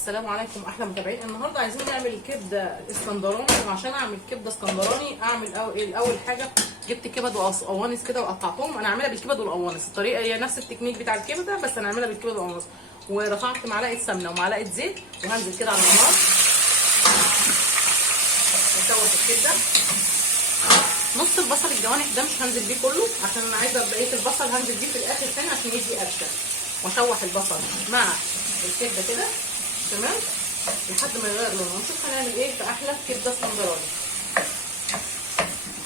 السلام عليكم احلى متابعين. النهارده عايزين نعمل كبده اسكندراني، وعشان اعمل كبده اسكندراني اعمل اول حاجه جبت كبد وقوانص كده وقطعتهم. انا هعملها بالكبد والقوانص، الطريقه هي نفس التكنيك بتاع الكبده بس انا هعملها بالكبد والقوانص. ورفعت معلقه سمنه ومعلقه زيت وهنزل كده على النار واسوي الكبده. نص البصل الجوانح ده مش هنزل بيه كله عشان انا عايزه بقيه البصل هنزل بيه في الاخر تاني عشان يدي قرشه. واشوح البصل مع الكبده كده تمام لحد ما يغير لونه، ونشوف هنعمل ايه في احلى كبده اسكندراني.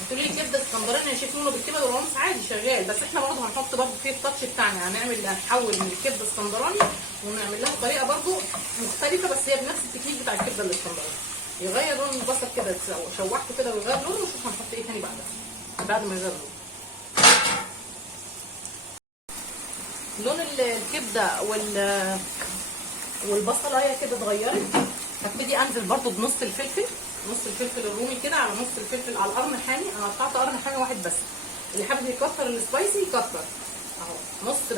هتقولي لي كبده اسكندراني يا شيف لونه بالكبده والقوانص عادي شغال، بس احنا برضه هنحط برضه فيه التاتش بتاعنا، هنحول من الكبده اسكندراني ونعمل لها طريقه برضه مختلفه بس هي بنفس التكنيك بتاع الكبده الاسكندراني. يغير لون البصل كده شوحته كده ويغير لونه، ونشوف هنحط ايه تاني بعد ما يغير لون الكبده والبصله هي كده اتغيرت. هبتدي انزل برضو بنص الفلفل، نص الفلفل الرومي كده على نص الفلفل على القرن حامي. انا قطعت قرن حامي واحد بس، اللي حابب يكتر السبايسي يكتر اهو نص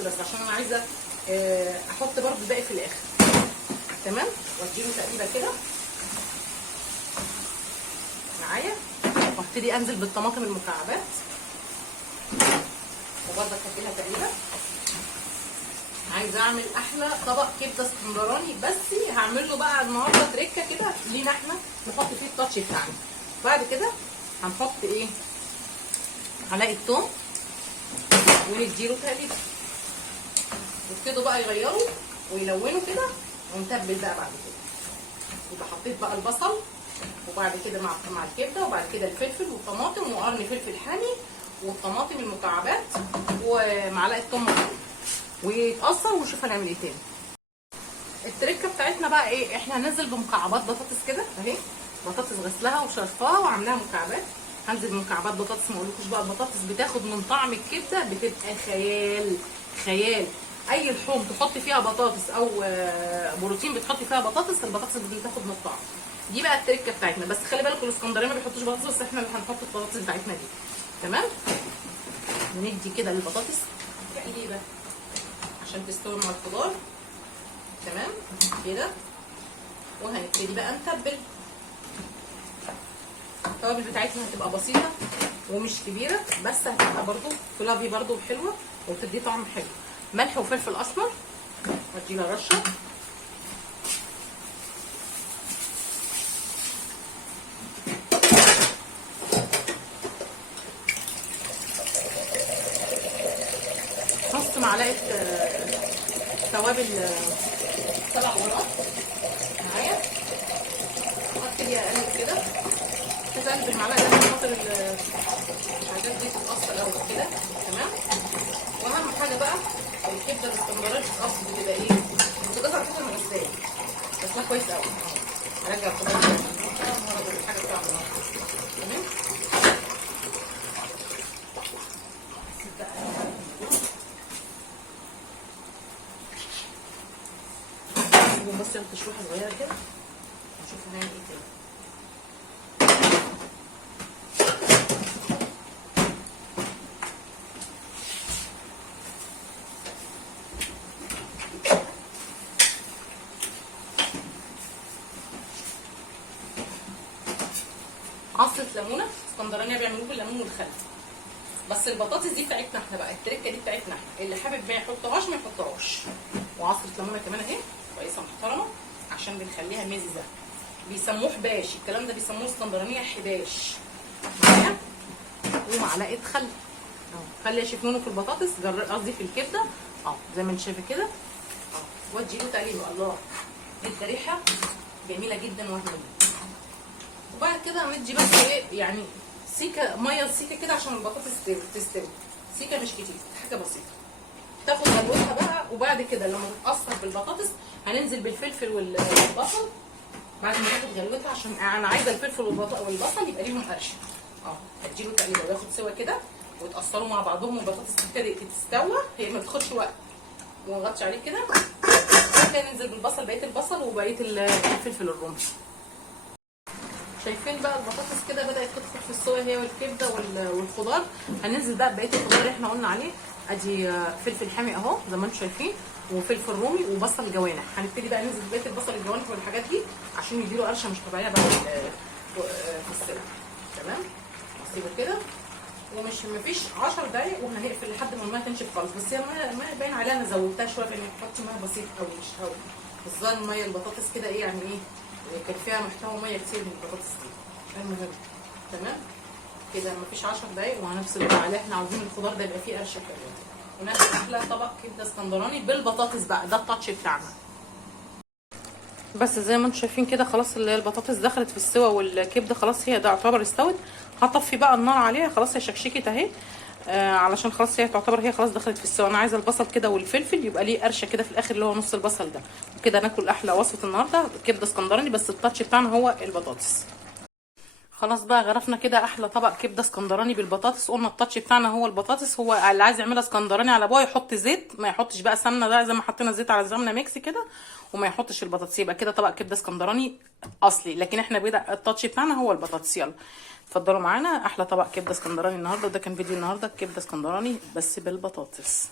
بس عشان انا عايزه احط برضو الباقي في الاخر تمام. واديله تقليبه كده معايا، وابتدي انزل بالطماطم المكعبات وبرضه هديلها تقليبه. عايزه اعمل احلى طبق كبده اسكندراني، بس هعمل له بقى النهارده تريكه كده لينا احنا نحط فيه التاتش بتاعنا. بعد كده هنحط ايه؟ معلقه توم ونديله تقليبه، وابتدوا بقى يغيروا ويلونوا كده، ونتبل بقى بعد كده. يبقى حطيت بقى البصل وبعد كده مع الكبده، وبعد كده الفلفل والطماطم وقرن فلفل حامي والطماطم المكعبات ومعلقه توم مفرومه، ويتقصر ونشوف هنعمل ايه تاني. التركه بتاعتنا بقى ايه؟ احنا هننزل بمكعبات بطاطس كده اهي، بطاطس غسلها وشرفها وعاملاها مكعبات. هنزل بمكعبات بطاطس، ما اقولكوش بقى البطاطس بتاخد من طعم الكبده بتبقى خيال. اي لحوم تحط فيها بطاطس او بروتين بتحط فيها بطاطس، البطاطس بتاخد من الطعم. دي بقى التركه بتاعتنا، بس خلي بالكم الاسكندرانيه ما بيحطوش بطاطس، بس احنا اللي هنحط البطاطس بتاعتنا دي تمام. وندي كده للبطاطس تقليبه عشان تستوي مع الخضار تمام كده. وهنبتدي بقى نتبل. التوابل بتاعتنا هتبقى بسيطه ومش كبيره، بس هتبقى برضو فلافي برضو حلوه وبتدي طعم حلو. ملح وفلفل اسمر هديلها رشه، نص معلقه توابل 7 بهارات معايا، وابتدي اقلب كده. كده اقلب المعلقه دي عشان خاطر الحاجات دي تتقص الاول كده تمام. واهم حاجه بقى الكبده الاسكندراني بتتقص بتبقى ايه؟ بتتقص على فكره من الغسال، غسلها كويس قوي. هرجع الخضار الحاجه بتاعتها تمام. بس ياخد تشويحه صغيره كده ونشوف هنعمل ايه تاني. عصره ليمونه اسكندرانيه بيعملوه بالليمون والخل، بس البطاطس دي بتاعتنا احنا بقى، التركه دي بتاعتنا احنا، اللي حابب ما يحطهاش ما يحطهاش. وعصره ليمونه كمان اهي كويسه محترمه عشان بنخليها مززه. بيسموه حباش، الكلام ده بيسموه اسكندرانيه حباش معايا. ومعلقه خل اهو، خلي يا شيف نونو في البطاطس قصدي في الكبده اهو زي ما انت شايفه كده اهو. وادي له تقليبه الله ادى ريحه جميله جدا وهميه. وبعد كده هندي بس ايه يعني سيكه ميه سيكه كده عشان البطاطس تستوي سيكه مش كتير، حاجه بسيطه تاخد غلوتها بقى. وبعد كده لما تتقصر بالبطاطس هننزل بالفلفل والبصل بعد ما تاخد غلوتها، عشان انا عايزه الفلفل والبصل يبقى ليهم قرش اه. هديله تقليبه وياخد سوا كده ويتقصروا مع بعضهم، والبطاطس تبتدي تستوى، هي ما بتاخدش وقت. ونغطي عليه كده كده، ننزل بالبصل بقيه البصل وبقيه الفلفل الرومي. شايفين بقى البطاطس كده بدات تدخل في السوا هي والكبده والخضار. هننزل بقى بقيه الخضار اللي احنا قلنا عليه. ادي فلفل حامي اهو زي ما انتم شايفين، وفلفل رومي وبصل جوانح. هنبتدي بقى ننزل بقيه البصل الجوانح والحاجات دي عشان يديله قرشه مش طبيعيه بعد في السلق. تمام، هسيبه كده ومش مفيش 10 دقايق وهنقفل لحد ما الميه تنشف خالص. بس هي الميه باين عليها انا زودتها شويه لان حطيت ميه بسيط قوي مش قوي. الظاهر الميه البطاطس كده ايه يعني ايه كان فيها محتوى ميه كتير من البطاطس دي. المهم تمام كده مفيش 10 دقايق وهنفصل بقى عليه. احنا عاوزين الخضار ده يبقى فيه قرشه كده وناخد احلى طبق كبده اسكندراني بالبطاطس بقى. ده التاتش بتاعنا. بس زي ما انتم شايفين كده خلاص البطاطس دخلت في السوا والكبده خلاص هي ده يعتبر استوت. هطفي بقى النار عليها خلاص هي شكشكت اهي. علشان خلاص هي تعتبر هي خلاص دخلت في السوا. انا عايزه البصل كده والفلفل يبقى ليه قرشه كده في الاخر اللي هو نص البصل ده. وكده ناكل احلى وصفه النهارده كبده اسكندراني بس التاتش بتاعنا هو البطاطس. خلاص بقى غرفنا كده احلى طبق كبده اسكندراني بالبطاطس. قلنا التاتش بتاعنا هو البطاطس. هو اللي عايز يعملها اسكندراني على ابوه يحط زيت، ما يحطش بقى سمنه ده زي ما حطينا زيت على سمنه ميكس كده، وما يحطش البطاطس. يبقى كده طبق كبده اسكندراني اصلي، لكن احنا بدا التاتش بتاعنا هو البطاطس. يلا اتفضلوا معانا احلى طبق كبده اسكندراني النهارده. وده كان فيديو النهارده كبده اسكندراني بس بالبطاطس.